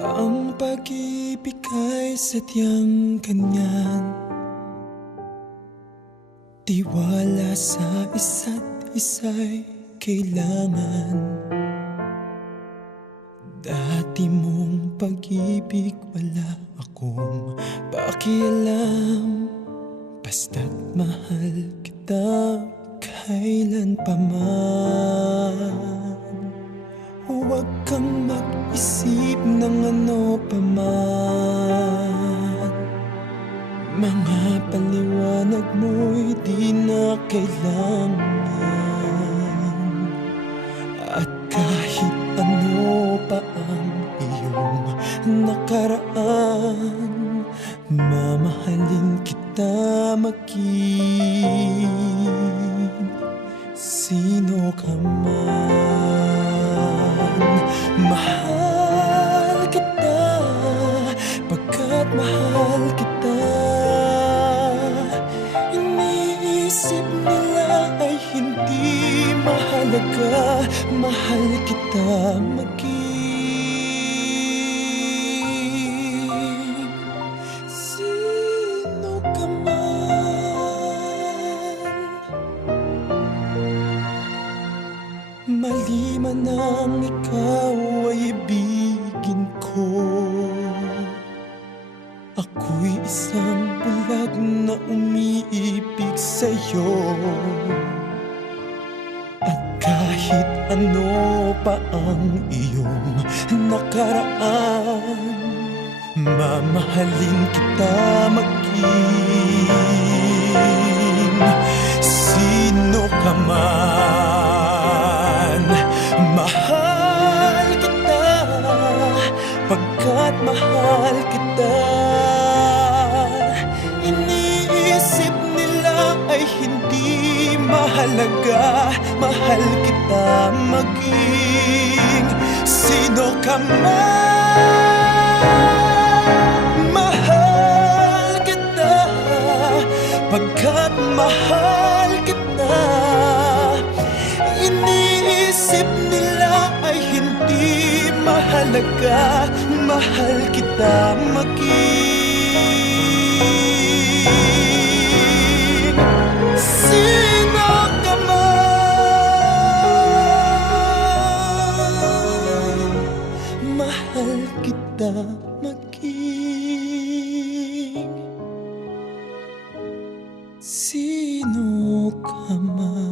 Ang pag-ibig ay sadyang ganyan, tiwala sa isa't isa'y kailangan. Dati mong pag-ibig wala akong pakialam, basta't mahal kita kailan pa man. Huwag kang mag-isip ng ano pa man, mga paliwanag mo'y di na kailangan. At kahit ano pa ang iyong nakaraan, mamahalin kita maging sino ka man. Mahal kita pagkat mahal kita. Iniisip nila ay hindi mahalaga, mahal kita maging sino ka man. Mali man ang ikaw ay ibigin ko, ako'y isang bulag na umiibig sa'yo. At kahit ano pa ang iyong nakaraan, mamahalin kita maging sino ka man. Mahal kita pagkat mahal kita. Iniisip nila ay hindi mahalaga, mahal kita maging sino ka man. Mahal kita pagkat mahal kita. Iniisip nila ay hindi mahalaga, mahal kita maging sino ka man. Mahal kita maging sino ka man.